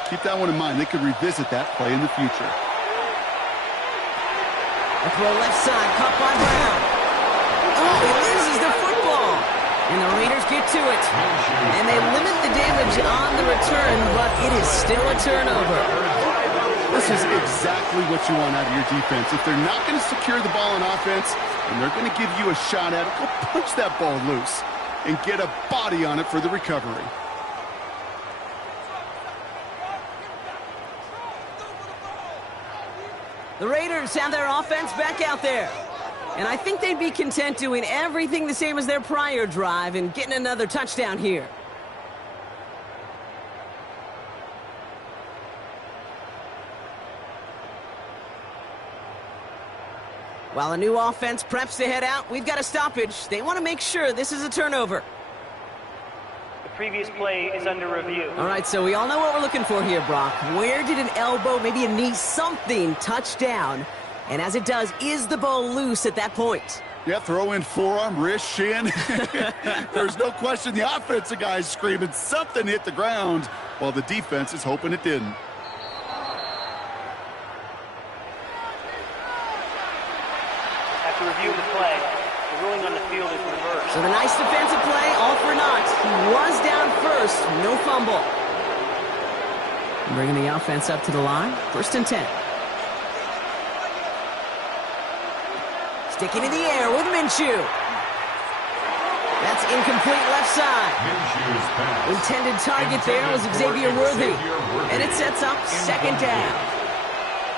keep that one in mind. They could revisit that play in the future. A throw left side, caught by Brown. Oh, he loses the football. And the Raiders get to it. And they limit the damage on the return, but it is still a turnover. This is exactly what you want out of your defense. If they're not going to secure the ball on offense, and they're going to give you a shot at it, go punch that ball loose and get a body on it for the recovery. The Raiders have their offense back out there. And I think they'd be content doing everything the same as their prior drive and getting another touchdown here. While a new offense preps to head out, we've got a stoppage. They want to make sure this is a turnover. The previous play is under review. All right, so we all know what we're looking for here, Brock. Where did an elbow, maybe a knee, something touch down? And as it does, is the ball loose at that point? Yeah, throw in forearm, wrist, shin. There's no question the offensive guy's screaming something hit the ground while the defense is hoping it didn't. After reviewing the play, the ruling on the field is reversed. So the nice defensive play, all for naught. He was down first, no fumble. Bringing the offense up to the line, 1st and 10. Sticking in the air with Minshew. That's incomplete left side. Intended target there was Xavier Worthy. And it sets up 2nd down.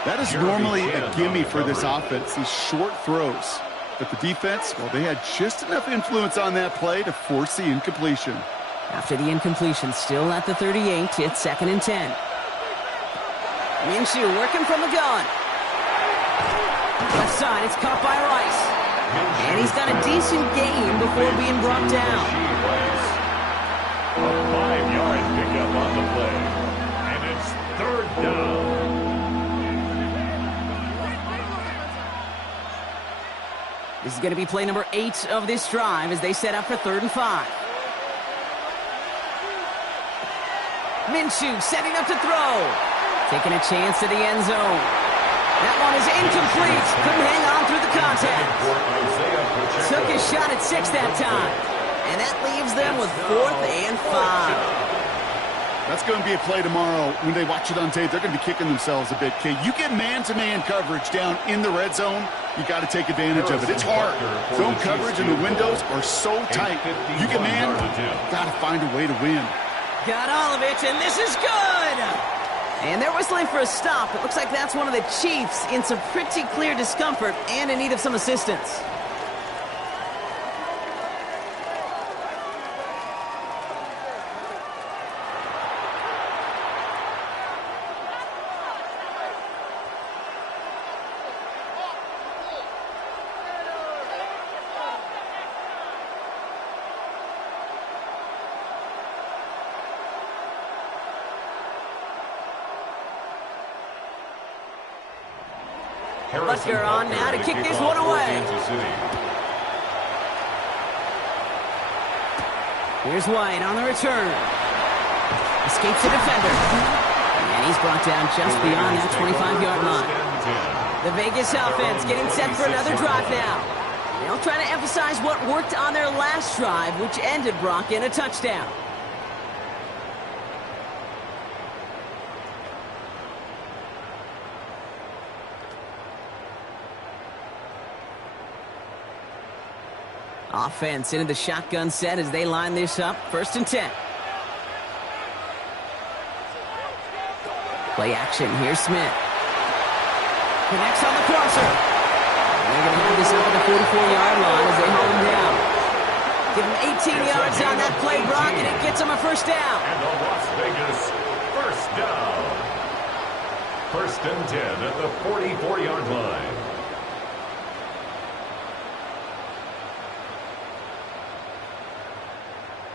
That is normally a gimme for this offense, these short throws. But the defense, well, they had just enough influence on that play to force the incompletion. After the incompletion, still at the 38, it's 2nd and 10. Minshew working from the gun. Left side, it's caught by Rice. And he's got a decent gain before being brought down. A 5-yard pickup on the play. And it's 3rd down. This is going to be play number 8 of this drive as they set up for 3rd and 5. Minshew setting up to throw. Taking a chance to the end zone. That one is incomplete. Couldn't hang on through the contact. Took his shot at 6 that time. And that leaves them with 4th and 5. That's going to be a play tomorrow. When they watch it on tape, they're going to be kicking themselves a bit. Okay, you get man-to-man coverage down in the red zone, you got to take advantage of it. It's hard. Zone coverage and the windows are so tight. You get man, got to find a way to win. Got all of it, and this is good! And they're whistling for a stop. It looks like that's one of the Chiefs in some pretty clear discomfort and in need of some assistance. Butker on now to kick this one away. Here's White on the return. Escapes the defender. And he's brought down just beyond that 25-yard line. The Vegas offense getting set for another drive now. They'll try to emphasize what worked on their last drive, which ended, Brock, in a touchdown. Offense into the shotgun set as they line this up. 1st and 10. Play action. Here's Smith. Connects on the crosser. And they're going to hold this up at the 44-yard line as they hold him down. Give him 18 yards on that play, Brock, and it gets him a 1st down. And the Las Vegas 1st down. 1st and 10 at the 44-yard line.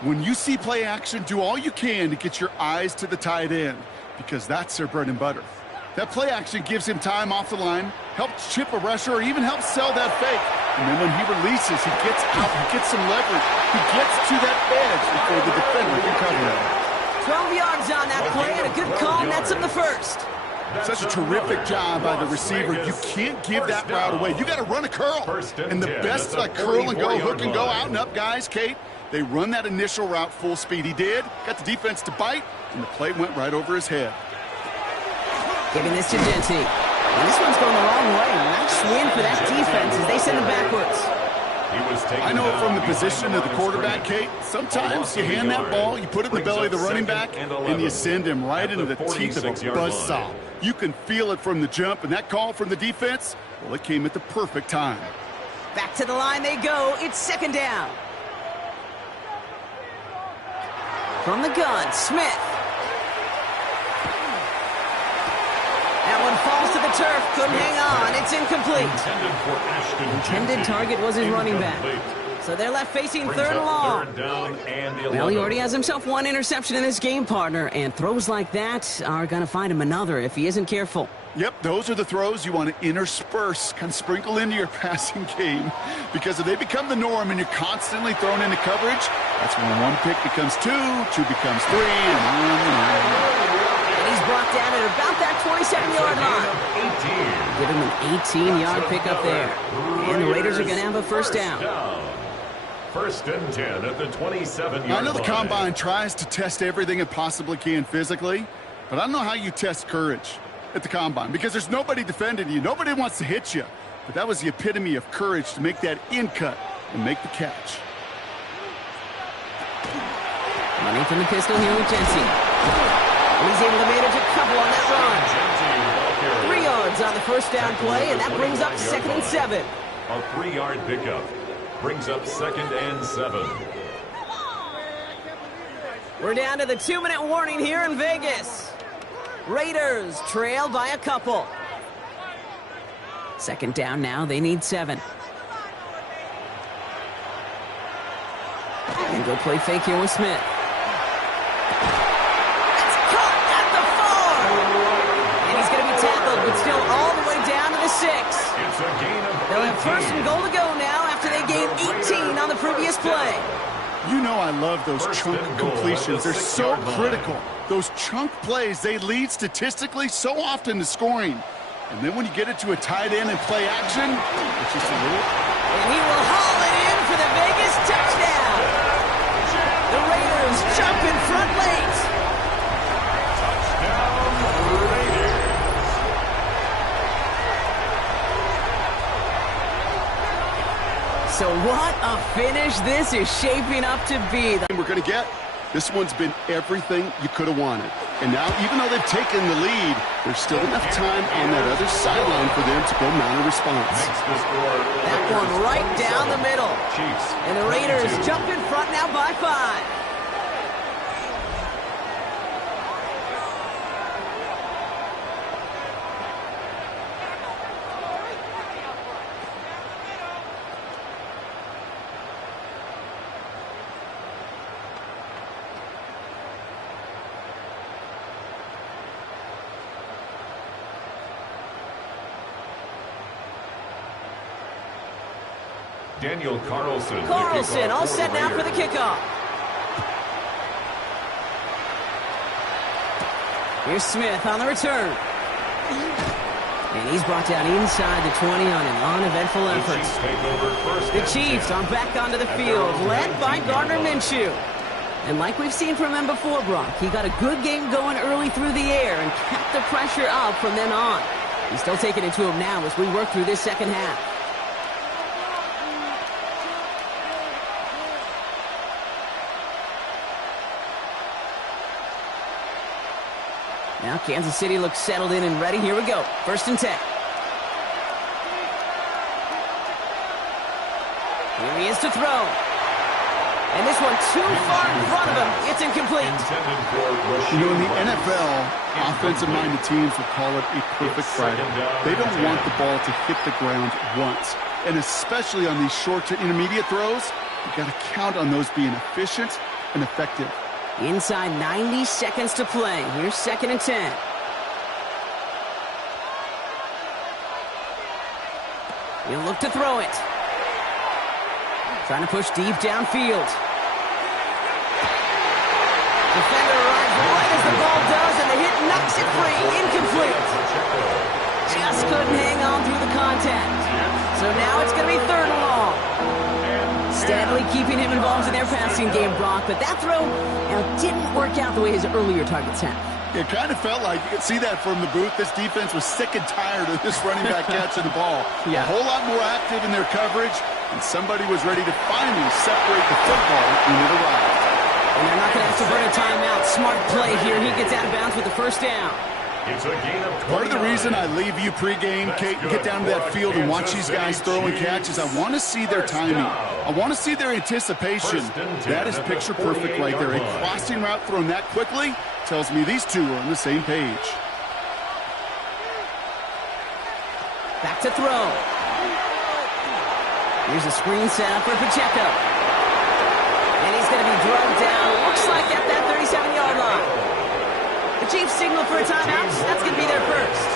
When you see play action, do all you can to get your eyes to the tight end because that's their bread and butter. That play action gives him time off the line, helps chip a rusher, or even helps sell that fake. And then when he releases, he gets out, he gets some leverage. He gets to that edge before the defender can cover him. 12 yards on that play and a good call, and that's up the 1st. Such a terrific job by the receiver. You can't give that route away. You got to run a curl. And the best curl and go, hook and go, out and up guys, Kate, they run that initial route full speed. He did. Got the defense to bite, and the play went right over his head. Giving this to Genty. And this one's going the wrong way. Nice win for that defense as they send him backwards. I know from the position of the quarterback, Kate, sometimes you hand that ball, you put it in the belly of the running back, and you send him right into the teeth of a buzzsaw. You can feel it from the jump, and that call from the defense, well, it came at the perfect time. Back to the line they go. It's second down. From the gun, Smith. That one falls to the turf. Couldn't hang on. It's incomplete. Intended target was his running back. So they're left facing third and long. Well, he already has himself one interception in this game, partner, and throws like that are going to find him another if he isn't careful. Yep, those are the throws you want to intersperse, kind of sprinkle into your passing game, because if they become the norm and you're constantly thrown into coverage, that's when one pick becomes two becomes three, and on and on. And he's brought down at about that 27-yard line. Give him an 18-yard pickup there. And the Raiders are going to have a first down. First and 10 at the 27-yard line. I know the Combine tries to test everything it possibly can physically, but I don't know how you test courage at the Combine, because there's nobody defending you. Nobody wants to hit you. But that was the epitome of courage to make that in cut and make the catch. Running from the pistol here with Genty. And he's able to manage a couple on that run. 3 yards on the first down play, and that brings up second and 7. A 3-yard pickup brings up second and 7. We're down to the 2-minute warning here in Vegas. Raiders trail by a couple. Second down now, they need 7. And go play fake here with Smith. That's caught at the 4. And he's going to be tackled, but still all the way down to the 6. It's a gain of 18. They'll have first and goal to go now after they gained 18 on the previous play. You know I love those chunk completions. They're so critical. Those chunk plays, they lead statistically so often to scoring. And then when you get it to a tight end and play action, it's just a little... And he will haul it in for the Vegas touchdown. The Raiders jump in front late. Touchdown, Raiders. So what a finish this is shaping up to be. We're going to get. This one's been everything you could have wanted. And now, even though they've taken the lead, there's still enough time on that other sideline for them to go mount a response. That one right down the middle. And the Raiders jump in front now by 5. Daniel Carlson. Carlson all set now for the kickoff. Here's Smith on the return. And he's brought down inside the 20 on an uneventful effort. The Chiefs are back onto the field, led by Gardner Minshew. And like we've seen from him before, Brock, he got a good game going early through the air and kept the pressure up from then on. He's still taking it to him now as we work through this second half. Now Kansas City looks settled in and ready. Here we go. First and 10. Here he is to throw. And this one too far in front of him. It's incomplete. You know, in the NFL, offensive-minded teams will call it a perfect Friday. They don't want the ball to hit the ground once. And especially on these short to intermediate throws, you've got to count on those being efficient and effective. Inside 90 seconds to play. Here's second and 10. He'll look to throw it. Trying to push deep downfield. Defender arrives right as the ball does, and the hit knocked Makes it free. Incomplete. Just couldn't hang on through the contact. So now it's going to be 3rd and long. Steadily keeping him involved in their passing game, Brock, but that throw didn't work out the way his earlier targets have. It kind of felt like, you could see that from the booth, this defense was sick and tired of this running back catching the ball. Yeah. A whole lot more active in their coverage, and somebody was ready to finally separate the football when it arrived. And they're not going to have to burn a timeout. Smart play here. He gets out of bounds with the 1st down. It's a gain of 29. Part of the reason I leave you pregame, Kate, and get down to that field and watch these guys throw and catch is I want to see their timing. I want to see their anticipation. That is picture perfect right there. A crossing route thrown that quickly tells me these two are on the same page. Back to throw. Here's a screen set up for Pacheco. And he's going to be drugged down. Looks like at that 37-yard line. The Chiefs signal for a timeout. That's going to be their first.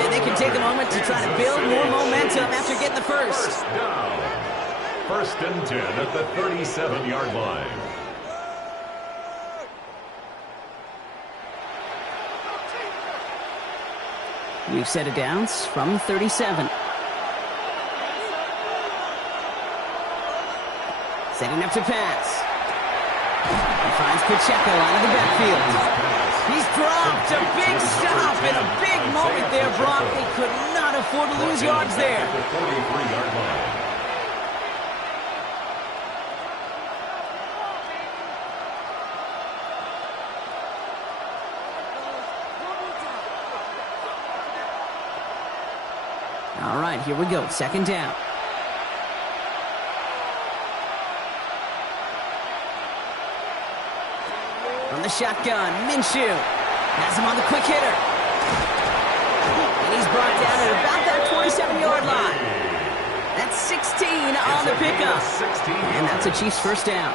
And they can take a moment to try to build more momentum after getting the first. Down. 1st and 10 at the 37-yard line. We've set it down from 37. Setting up to pass. He finds Pacheco out of the backfield. He's dropped. A big stop and a big moment there, Brock. They could not afford to lose yards there. The 43-yard line. All right, here we go. 2nd down. From the shotgun, Minshew has him on the quick hitter. And he's brought down at about that 27-yard line. That's 16 on the pickup. And that's a Chiefs 1st down.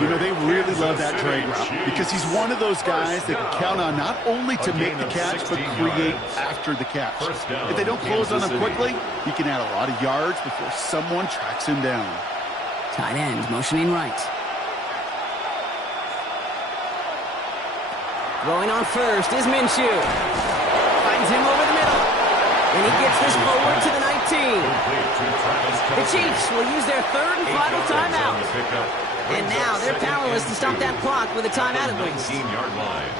You know, they really love that drag route because he's one of those guys that can count on not only to make the catch, but create after the catch. If they don't close on him quickly, he can add a lot of yards before someone tracks him down. Tight end motioning right. Throwing on first is Minshew. Finds him over the middle. And he gets this forward to the 19. The Chiefs will use their 3rd and final timeout. And now they're powerless to stop that clock with a timeout at least. 19-yard line.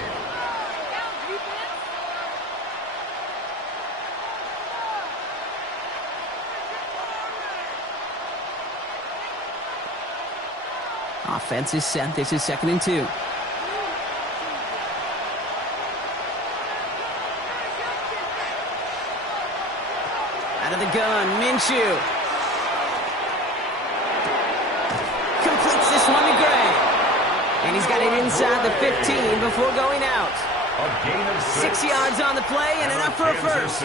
Offense is set. This is 2nd and 2. Out of the gun, Minshew. Completes this one to Gray. And he's got it inside the 15 before going out. A gain of 6 yards on the play and enough for a first.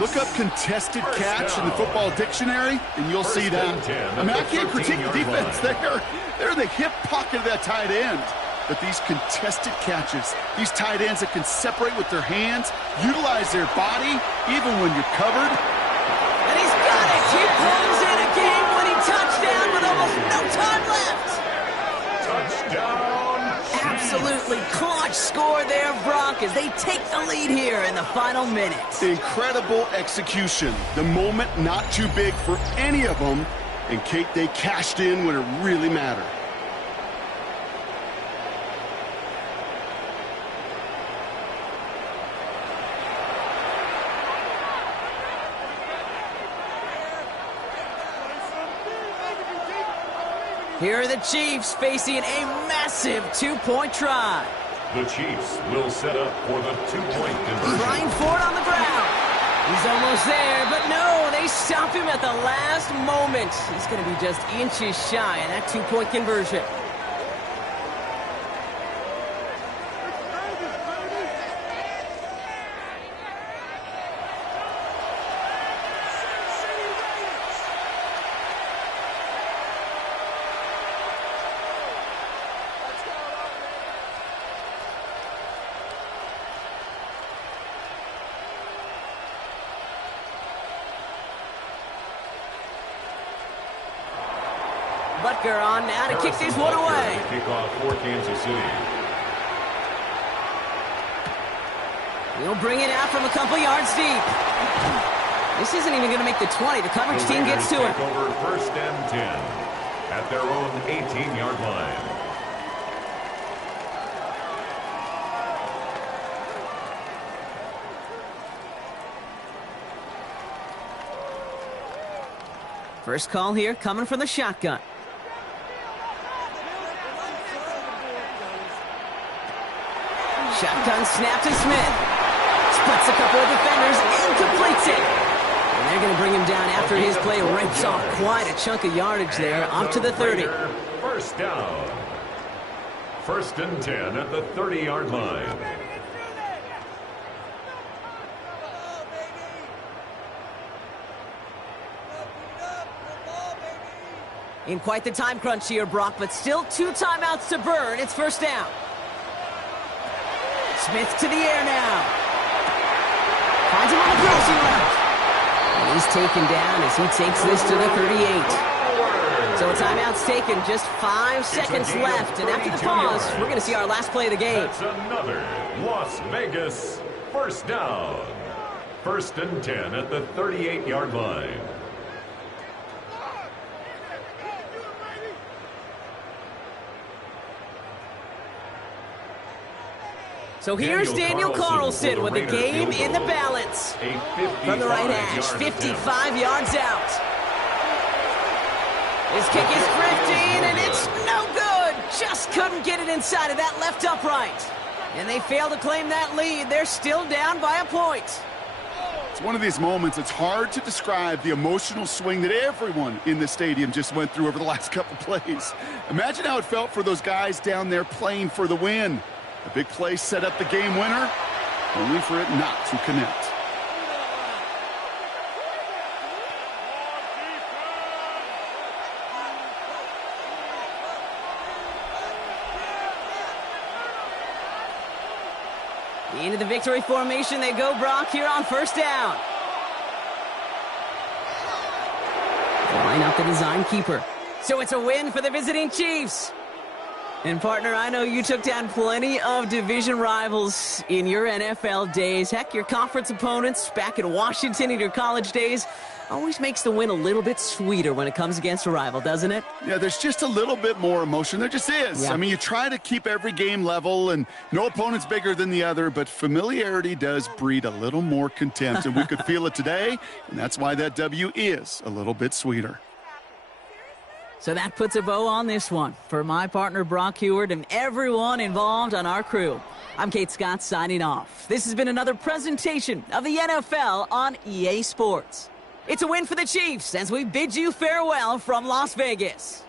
Look up contested catch in the football dictionary, and you'll see that. I mean, I can't critique the defense. They're in the hip pocket of that tight end. But these contested catches, these tight ends that can separate with their hands, utilize their body, even when you're covered. And he's got it. He pulls in a game-winning touchdown with almost no time left. Touchdown. Absolutely clutch score there, Brock, as they take the lead here in the final minute. Incredible execution. The moment not too big for any of them. And, Kate, they cashed in when it really mattered. Here are the Chiefs facing a massive 2-point try. The Chiefs will set up for the 2-point conversion. Trying for it on the ground. He's almost there, but no, they stop him at the last moment. He's going to be just inches shy of that 2-point conversion. Butker on now to kick this one away. Kickoff for Kansas City. He'll bring it out from a couple yards deep. This isn't even going to make the 20. The coverage team gets to it. Over first and 10 at their own 18-yard line. First call here coming from the shotgun. Shotgun snap to Smith. Splits a couple of defenders and completes it. And they're going to bring him down after his play rips off quite a chunk of yardage there, up to the 30. First down. First and 10 at the 30-yard line. In quite the time crunch here, Brock, but still 2 timeouts to burn. It's first down. Smith to the air now. Finds him on the crossing route. And he's taken down as he takes this to the 38. So a timeout's taken, just 5 seconds left. And after the pause, we're going to see our last play of the game. That's another Las Vegas first down. First and 10 at the 38-yard line. So here's Daniel Carlson with the game in the balance. From the right hash, 55 yards out. His kick is drifting, and it's no good. Just couldn't get it inside of that left upright. And they fail to claim that lead. They're still down by a point. It's one of these moments, it's hard to describe the emotional swing that everyone in the stadium just went through over the last couple plays. Imagine how it felt for those guys down there playing for the win. A big play set up the game winner, only for it not to connect. Into the victory formation they go, Brock, here on first down. Line up the design keeper. So it's a win for the visiting Chiefs. And, partner, I know you took down plenty of division rivals in your NFL days. Heck, your conference opponents back in Washington in your college days always makes the win a little bit sweeter when it comes against a rival, doesn't it? Yeah, there's just a little bit more emotion. There just is. Yeah. I mean, you try to keep every game level, and no opponent's bigger than the other, but familiarity does breed a little more contempt, and we could feel it today, and that's why that W is a little bit sweeter. So that puts a bow on this one. For my partner, Brock Heward, and everyone involved on our crew, I'm Kate Scott signing off. This has been another presentation of the NFL on EA Sports. It's a win for the Chiefs as we bid you farewell from Las Vegas.